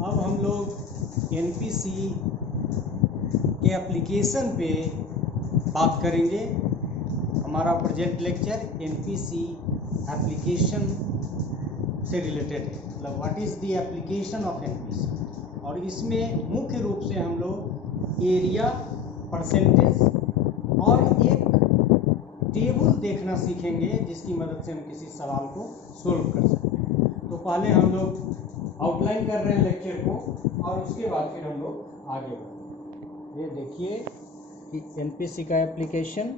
अब हम लोग एनपीसी के एप्लीकेशन पे बात करेंगे। हमारा प्रोजेक्ट लेक्चर एनपीसी एप्लीकेशन से रिलेटेड है, मतलब what is the application of NPC. और इसमें मुख्य रूप से हम लोग एरिया, परसेंटेज और एक टेबल देखना सीखेंगे जिसकी मदद से हम किसी सवाल को सोल्व कर सकते हैं। तो पहले हम लोग आउटलाइन कर रहे हैं लेक्चर को और उसके बाद फिर हम लोग आगे बढ़ेंगे। ये देखिए कि एनपीसी का एप्लीकेशन,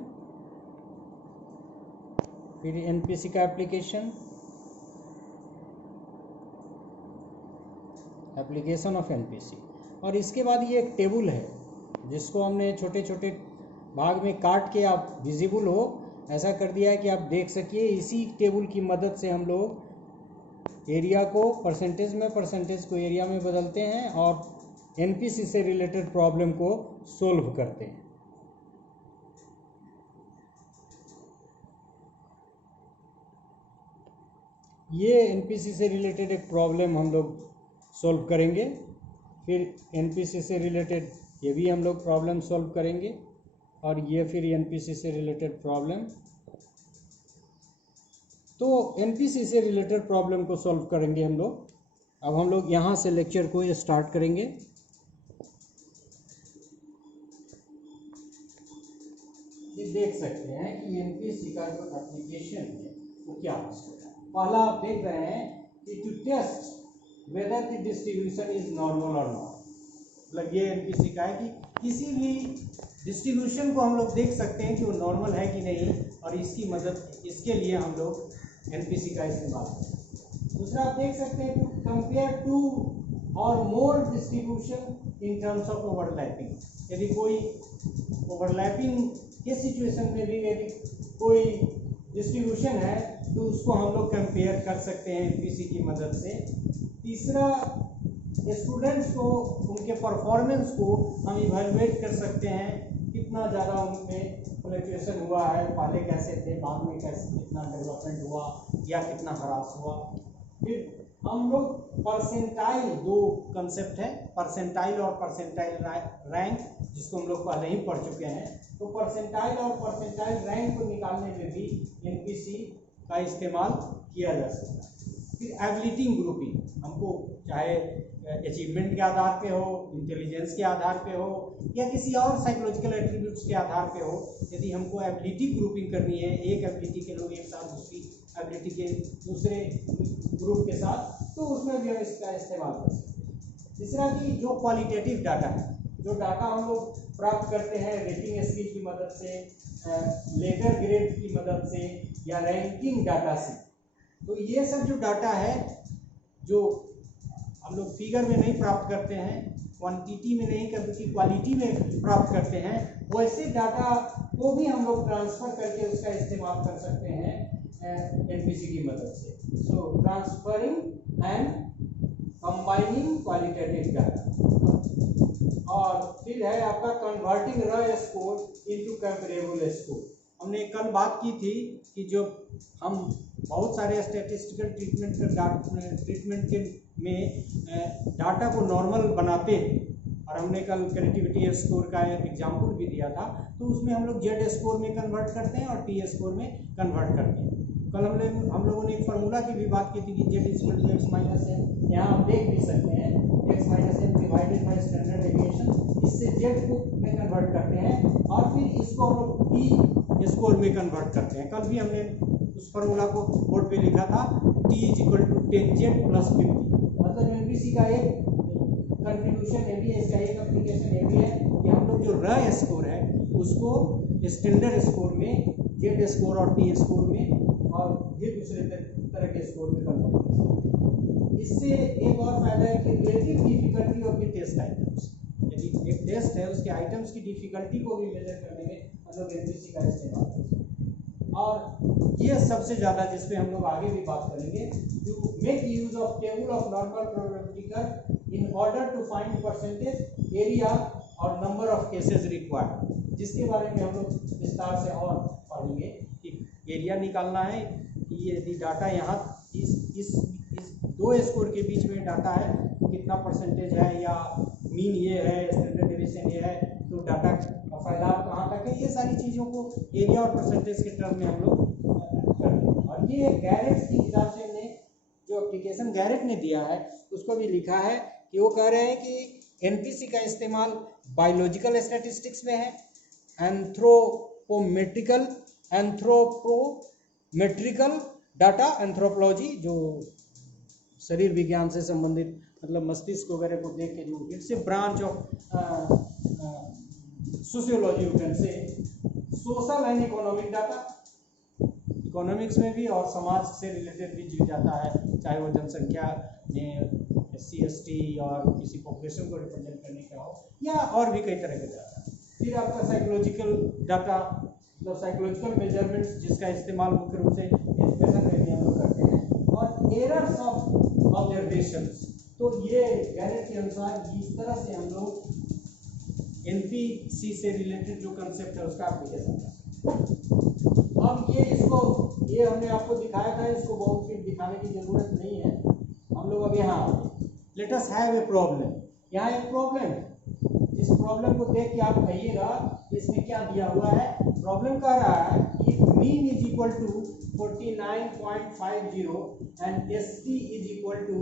फिर एनपीसी का एप्लीकेशन ऑफ एनपीसी, और इसके बाद ये एक टेबल है जिसको हमने छोटे छोटे भाग में काट के आप विजिबल हो ऐसा कर दिया है कि आप देख सकिए। इसी टेबल की मदद से हम लोग एरिया को परसेंटेज में, परसेंटेज को एरिया में बदलते हैं और एनपीसी से रिलेटेड प्रॉब्लम को सोल्व करते हैं। ये एनपीसी से रिलेटेड एक प्रॉब्लम हम लोग सोल्व करेंगे, फिर एनपीसी से रिलेटेड ये भी हम लोग प्रॉब्लम सोल्व करेंगे, और ये फिर एनपीसी से रिलेटेड प्रॉब्लम। तो एनपीसी से रिलेटेड प्रॉब्लम को सॉल्व करेंगे हम लोग। अब हम लोग यहाँ से लेक्चर को स्टार्ट करेंगे। ये देख सकते हैं कि एनपीसी का जो एप्लीकेशन है वो क्या है। पहला आप देख रहे हैं कि to test whether the distribution is normal और नॉट, मतलब ये एनपीसी का है कि किसी भी डिस्ट्रीब्यूशन को हम लोग देख सकते हैं कि वो नॉर्मल है कि नहीं, और इसके लिए हम लोग एनपीसी का इस्तेमाल करते हैं। दूसरा आप देख सकते हैं कि कंपेयर टू और more distribution in terms of overlapping. यदि कोई ओवरलैपिंग के सिचुएशन में भी यदि कोई डिस्ट्रीब्यूशन है तो उसको हम लोग कंपेयर कर सकते हैं एनपीसी की मदद से। तीसरा, स्टूडेंट्स को, उनके परफॉर्मेंस को हम इवैल्यूएट कर सकते हैं, कितना ज़्यादा उनमें फ्लक्चुएशन हुआ है, पहले कैसे थे, बाद में कैसे, कितना डेवलपमेंट हुआ या कितना ह्रास हुआ। फिर हम लोग परसेंटाइल, दो कंसेप्ट है, परसेंटाइल और परसेंटाइल रैंक, जिसको हम लोग पहले ही पढ़ चुके हैं। तो परसेंटाइल और परसेंटाइल रैंक को निकालने में भी एनपीसी का इस्तेमाल किया जा सकता है। फिर एबिलिटी ग्रुपिंग, हमको चाहे अचीवमेंट के आधार पे हो, इंटेलिजेंस के आधार पे हो, या किसी और साइकोलॉजिकल एट्रीब्यूट्स के आधार पे हो, यदि हमको एबिलिटी ग्रुपिंग करनी है, एक एबिलिटी के लोग एक साथ दूसरी एबिलिटी के दूसरे ग्रुप के साथ, तो उसमें भी हम इसका इस्तेमाल कर सकते हैं। तीसरा कि जो क्वालिटेटिव डाटा है, जो डाटा हम लोग प्राप्त करते हैं रेटिंग स्केल की मदद से, लेटर ग्रेड की मदद से, या रैंकिंग डाटा से, तो ये सब जो डाटा है जो हम लोग फिगर में नहीं प्राप्त करते हैं, क्वांटिटी में नहीं करते, क्वालिटी में प्राप्त करते हैं, वैसे डाटा को भी हम लोग ट्रांसफ़र करके उसका इस्तेमाल कर सकते हैं एनपीसी की मदद से। So transferring and combining qualitative data. और फिर है आपका converting raw score into comparable score. हमने कल बात की थी कि जो हम बहुत सारे स्टैटिस्टिकल ट्रीटमेंट के में डाटा को नॉर्मल बनाते हैं, और हमने कल क्रिएटिविटी स्कोर का एग्जांपल भी दिया था। तो उसमें हम लोग जेड स्कोर में कन्वर्ट करते हैं और टी स्कोर में कन्वर्ट करते हैं। कल हम लोगों ने एक फार्मूला की भी बात की थी कि Z equal to X minus M, यहाँ आप देख भी सकते हैं X minus M divided by standard deviation, इससे जेड को में कन्वर्ट करते हैं, और फिर इसको हम लोग टी स्कोर में कन्वर्ट करते हैं। कल भी हमने उस फार्मूला को बोर्ड पे लिखा था, t is equal to 10z plus 50। मतलब एनपीसी का एक कंट्रीब्यूशन ये भी है, इसका एक एप्लीकेशन ये भी है कि हम लोग जो र स्कोर है उसको स्टैंडर्ड स्कोर में, जेड स्कोर और टी स्कोर में, और ये दूसरे तरह के स्कोर में कन्वर्ट कर सकते हैं। इससे एक और फायदा है कि relative difficulty of the test items, यदि एक टेस्ट है उसके आइटम्स की डिफिकल्टी को भी मेजर करने में हम लोग एनपीसी का इस्तेमाल कर सकते हैं। और ये सबसे ज़्यादा जिस पे हम लोग आगे भी बात करेंगे, to make use of table of normal probability curve in order to find percentage, area और नंबर ऑफ केसेस रिक्वायर्ड, जिसके बारे में हम लोग विस्तार से और पढ़ेंगे कि एरिया निकालना है कि यदि डाटा यहाँ इस दो स्कोर के बीच में डाटा है, इतना परसेंटेज है या मीन ये है, स्टैंडर्ड डेविएशन ये है, तो डाटा का फैलाव कहाँ तक है, ये सारी चीज़ों को एरिया और परसेंटेज के टर्म में हम लोग करते हैं। और ये गैरेट की हिसाब से हमने जो एप्लीकेशन गैरेट ने दिया है उसको भी लिखा है कि वो कह रहे हैं कि एनपीसी का इस्तेमाल बायोलॉजिकल स्टैटिस्टिक्स में है, एंथ्रोपोमेट्रिकल डाटा, एंथ्रोपोलॉजी जो शरीर विज्ञान से संबंधित मतलब मस्तिष्क वगैरह को देख के जो it's a branch of sociology, you can say social and economic data, economics में भी और समाज से रिलेटेड भी जुड़ जाता है, चाहे वो जनसंख्या में SC ST और किसी पॉपुलेशन को रिप्रेजेंट करने का हो या और भी कई तरह के डाटा। फिर आपका साइकोलॉजिकल डाटा, मतलब साइकोलॉजिकल मेजरमेंट्स जिसका इस्तेमाल मुख्य रूप से एजुकेशन में भी हम लोग करते हैं, और एरर्स ऑफ ऑब्जर्वेशंस। तो ये गैरेट के अनुसार इस तरह से हम लोग एनपीसी से रिलेटेड जो कंसेप्ट है उसका एप्लीकेशन करते हैं। अब ये हमने आपको दिखाया था, इसको बहुत फिर दिखाने की जरूरत नहीं है। हम लोग अब यहाँ let us have a problem, यहाँ एक प्रॉब्लम है, इस प्रॉब्लम को देख के आप कहिएगा इसमें क्या दिया हुआ है। प्रॉब्लम कह रहा है if mean is equal to 49.50 and ST is equal to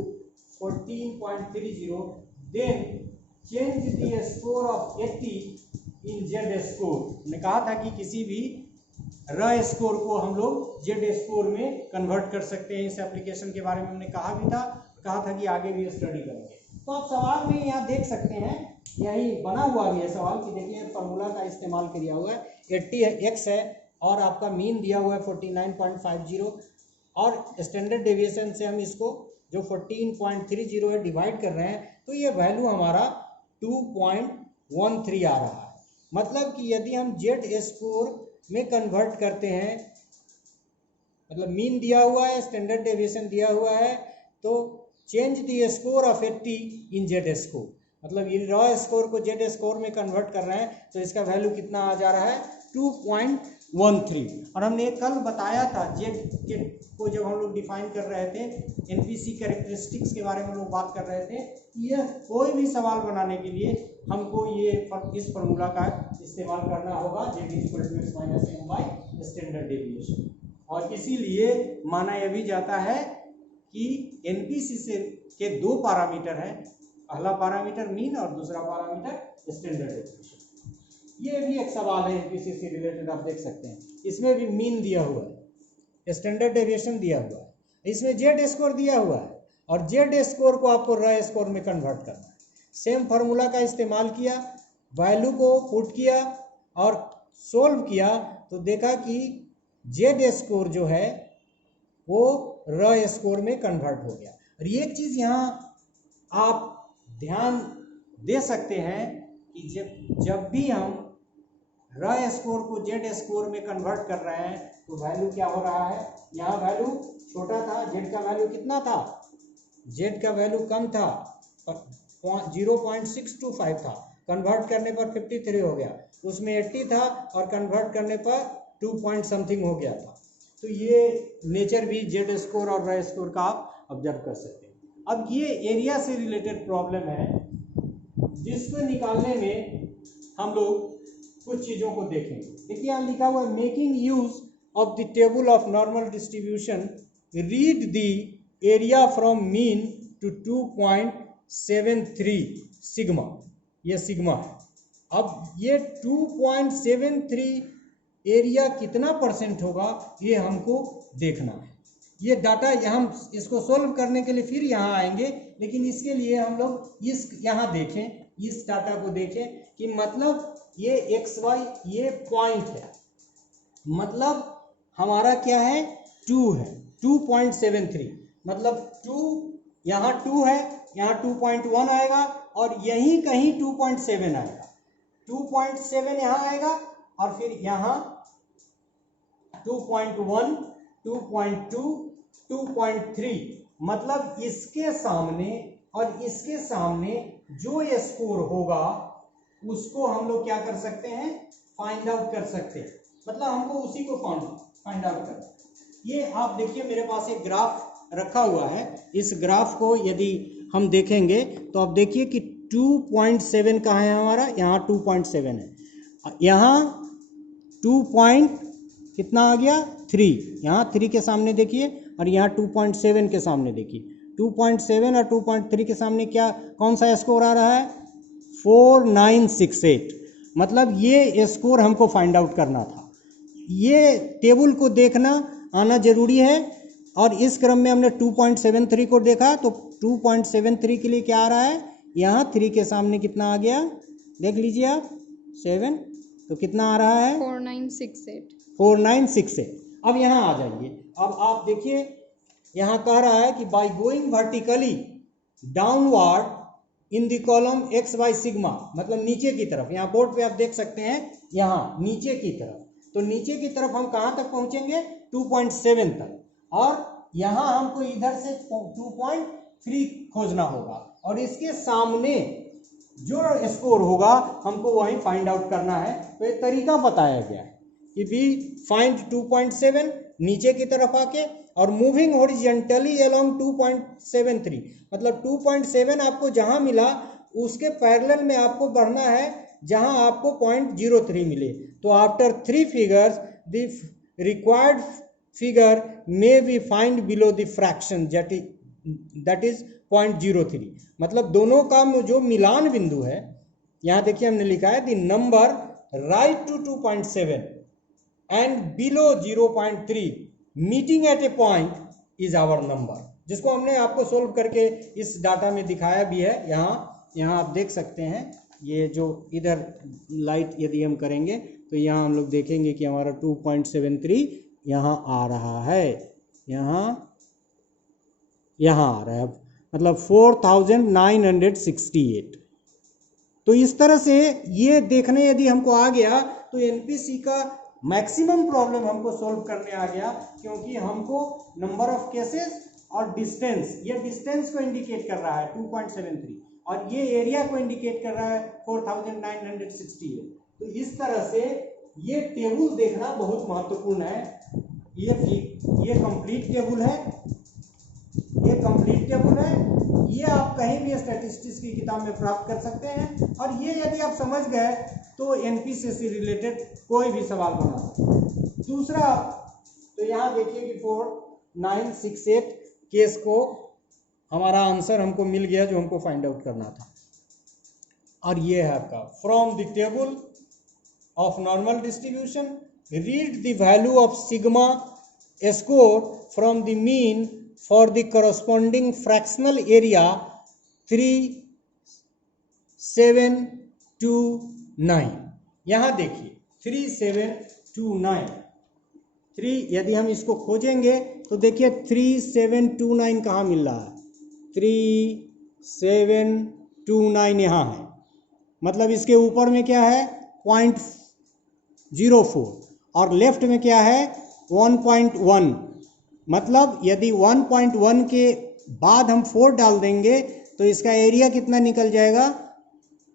14.30, then change the score of 80 in Z score. हमने कहा था कि किसी भी र स्कोर को हम लोग Z स्कोर में कन्वर्ट कर सकते हैं। इस एप्लीकेशन के बारे में हमने कहा था कि आगे भी स्टडी करेंगे। तो आप सवाल में यहाँ देख सकते हैं, यही बना हुआ भी है सवाल कि देखिए फार्मूला का इस्तेमाल किया हुआ है, 80x है और आपका मीन दिया हुआ है 49.50 और स्टैंडर्ड डेविएशन से हम इसको जो 14.30 है डिवाइड कर रहे हैं, तो ये वैल्यू हमारा 2.13 आ रहा है। मतलब कि यदि हम Z स्कोर में कन्वर्ट करते हैं, मतलब मीन दिया हुआ है, स्टैंडर्ड डेविएशन दिया हुआ है, तो change the score of 80 in Z score, मतलब ये रॉ स्कोर को Z स्कोर में कन्वर्ट कर रहे हैं, तो इसका वैल्यू कितना आ जा रहा है 2.13। और हमने कल बताया था Z को जब हम लोग डिफाइन कर रहे थे, एनपीसी कैरेक्टरिस्टिक्स के बारे में लोग बात कर रहे थे, यह कोई भी सवाल बनाने के लिए हमको इस फार्मूला का इस्तेमाल करना होगा, Z = x - m by standard deviation. और इसीलिए माना यह भी जाता है कि एनपीसी से के दो पैरामीटर हैं, पहला पैरामीटर मीन और दूसरा पैरामीटर स्टैंडर्ड डेविएशन। ये भी एक सवाल है एनपीसी से रिलेटेड, आप देख सकते हैं इसमें भी मीन दिया हुआ है, स्टैंडर्ड डेविएशन दिया हुआ है, इसमें Z स्कोर दिया हुआ है और Z स्कोर को आपको र स्कोर में कन्वर्ट करना है। सेम फार्मूला का इस्तेमाल किया, वैल्यू को पुट किया और सोल्व किया, तो देखा कि Z स्कोर जो है वो र स्कोर में कन्वर्ट हो गया। और ये एक चीज़ यहाँ आप ध्यान दे सकते हैं कि जब भी हम र स्कोर को Z स्कोर में कन्वर्ट कर रहे हैं तो वैल्यू क्या हो रहा है, यहाँ वैल्यू छोटा था, Z का वैल्यू कितना था, Z का वैल्यू कम था, 0.625 था, कन्वर्ट करने पर 53 हो गया, उसमें 80 था और कन्वर्ट करने पर 2 पॉइंट समथिंग हो गया था। तो ये नेचर भी Z स्कोर और र स्कोर का आप ऑब्जर्व कर सकते हैं। अब ये एरिया से रिलेटेड प्रॉब्लम है जिसको निकालने में हम लोग कुछ चीज़ों को देखेंगे। देखिए यहाँ लिखा हुआ है making use of the table of normal distribution, read the area from mean to 2.73 sigma, ये सिग्मा है। अब ये 2.73 एरिया कितना परसेंट होगा ये हमको देखना है। ये डाटा हम इसको सोल्व करने के लिए फिर यहाँ आएंगे, लेकिन इसके लिए हम लोग यहाँ देखें, इस डाटा को देखें कि मतलब ये XY ये पॉइंट है, मतलब हमारा क्या है 2 है, 2.73, मतलब 2 यहाँ 2 है, यहाँ 2.1 आएगा और यहीं कहीं 2.7 आएगा, 2.7 यहाँ आएगा और फिर यहाँ 2.1, 2.2, 2.3, मतलब इसके सामने और इसके सामने जो ये स्कोर होगा उसको हम लोग क्या कर सकते हैं, फाइंड आउट कर सकते हैं, मतलब हमको उसी को फाइंड आउट करना है। ये आप देखिए मेरे पास एक ग्राफ रखा हुआ है, इस ग्राफ को यदि हम देखेंगे तो अब देखिए कि 2.7 कहाँ है हमारा, यहाँ 2.7 है, यहाँ 2 कितना आ गया 3, यहाँ 3 के सामने देखिए, और यहाँ 2.7 के सामने देखिए, 2.7 और 2.3 के सामने क्या कौन सा स्कोर आ रहा है, 4968। मतलब ये स्कोर हमको फाइंड आउट करना था, ये टेबल को देखना आना जरूरी है। और इस क्रम में हमने 2.73 को देखा, तो 2.73 के लिए क्या आ रहा है, यहाँ 3 के सामने कितना आ गया, देख लीजिए आप 7, तो कितना आ रहा है 4968। अब यहाँ आ जाइए, अब आप देखिए यहाँ कह रहा है कि by going vertically downward in the column x y sigma, मतलब नीचे की तरफ, यहाँ बोर्ड पे आप देख सकते हैं यहाँ नीचे की तरफ, तो नीचे की तरफ हम कहाँ तक पहुँचेंगे 2.7 तक, और यहाँ हमको इधर से 2.3 खोजना होगा, और इसके सामने जो स्कोर होगा हमको वही फाइंड आउट करना है। तो एक तरीका बताया गया है कि बी फाइंड 2.7 नीचे की तरफ आके, और मूविंग हॉरिजॉन्टली अलोंग 2.73, मतलब 2.7 आपको जहां मिला उसके पैरेलल में आपको बढ़ना है जहां आपको 0.03 मिले। तो after 3 figures the required figure may be find below the fraction that is 0.03, मतलब दोनों का जो मिलान बिंदु है, यहाँ देखिए हमने लिखा है the number right to 2.7 and below 0.3 meeting at a point is our number, जिसको हमने आपको सोल्व करके इस डाटा में दिखाया भी है। यहाँ आप देख सकते हैं, ये जो इधर लाइट यदि हम करेंगे तो यहाँ हम लोग देखेंगे कि हमारा 2.73 यहाँ आ रहा है, यहाँ आ रहा है, मतलब 4968। तो इस तरह से ये देखने यदि हमको आ गया तो एनपीसी का मैक्सिमम प्रॉब्लम हमको सॉल्व करने आ गया, क्योंकि हमको नंबर ऑफ केसेस और डिस्टेंस, ये डिस्टेंस को इंडिकेट कर रहा है 2.73, और ये एरिया को इंडिकेट कर रहा है 4968। तो इस तरह से ये टेबल देखना बहुत महत्वपूर्ण है। ये कंप्लीट टेबल है, ये कंप्लीट टेबल है, ये आप कहीं भी स्टैटिस्टिक्स की किताब में प्राप्त कर सकते हैं, और ये यदि आप समझ गए तो एनपीसी से रिलेटेड कोई भी सवाल बना सकते हैं। दूसरा, तो यहाँ देखिए कि 4968 केस को हमारा आंसर हमको मिल गया जो हमको फाइंड आउट करना था, और ये है आपका from the table of normal distribution read the value of sigma score from the mean for the corresponding fractional area 3729। यहाँ देखिए 3729, 3 यदि हम इसको खोजेंगे तो देखिए 3729 कहाँ मिल रहा है, 3729 यहाँ है, मतलब इसके ऊपर में क्या है 0.04 और लेफ्ट में क्या है 1.1, मतलब यदि 1.1 के बाद हम 4 डाल देंगे तो इसका एरिया कितना निकल जाएगा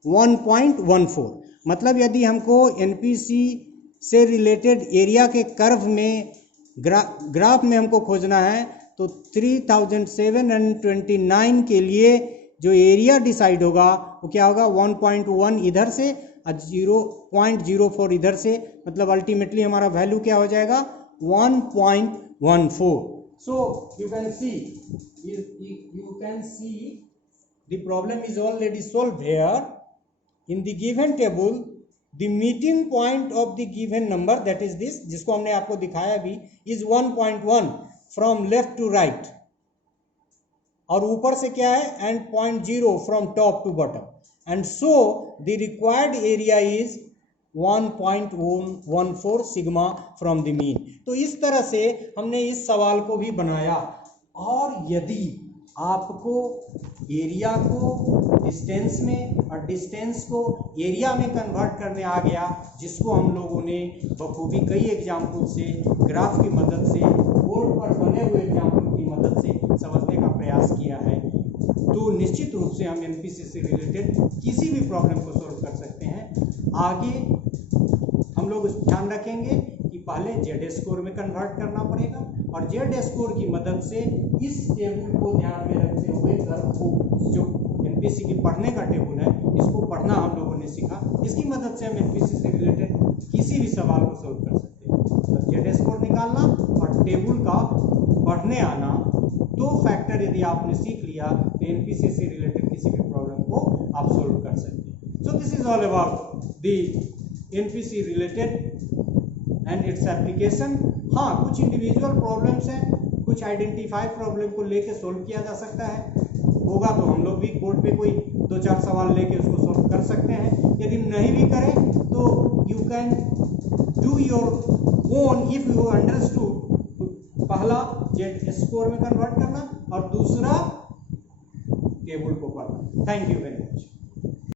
1.14। मतलब यदि हमको एनपीसी से रिलेटेड एरिया के कर्व में ग्राफ में हमको खोजना है तो 3729 के लिए जो एरिया डिसाइड होगा वो क्या होगा 1.1 इधर से और 0.04 इधर से, मतलब अल्टीमेटली हमारा वैल्यू क्या हो जाएगा 1.14। So you can see the problem is already solved here. In the given table the meeting point of the given number, that is this, जिसको हमने आपको दिखाया भी, is 1.1 from left to right, और ऊपर से क्या है and 0.0 from top to bottom, and so the required area is 1.14 sigma from the mean. तो इस तरह से हमने इस सवाल को भी बनाया, और यदि आपको एरिया को डिस्टेंस में और डिस्टेंस को एरिया में कन्वर्ट करने आ गया, जिसको हम लोगों ने बखूबी कई एग्जाम्पल से, ग्राफ की मदद से, बोर्ड पर बने हुए एग्जाम्पल की मदद से समझने का प्रयास किया है, तो निश्चित रूप से हम एनपीसी से रिलेटेड किसी भी प्रॉब्लम को सॉल्व कर सकते हैं। आगे हम लोग ध्यान रखेंगे कि पहले जेड स्कोर में कन्वर्ट करना पड़ेगा, और जेड स्कोर की मदद से इस टेबल को ध्यान में रखते हुए कर्व को जो एनपीसी की पढ़ने का टेबल है, इसको पढ़ना हम लोगों ने सीखा। इसकी मदद से हम एनपीसी से रिलेटेड किसी भी सवाल को सोल्व कर सकते हैं। तो जेड स्कोर निकालना और टेबल का पढ़ने आना, दो फैक्टर यदि आपने सीख लिया तो एनपीसी से रिलेटेड किसी भी प्रॉब्लम को आप सोल्व कर सकते हैं। So this is all about the NPC related and its application. हाँ, कुछ इंडिविजुअल प्रॉब्लम्स हैं, कुछ आइडेंटिफाई प्रॉब्लम को लेके सोल्व किया जा सकता है। होगा तो हम लोग भी बोर्ड पे कोई 2-4 सवाल लेके उसको सोल्व कर सकते हैं। यदि नहीं भी करें तो you can do your own if you understood. पहला जेड स्कोर में कन्वर्ट करना और दूसरा टेबल को पढ़ना। Thank you very much.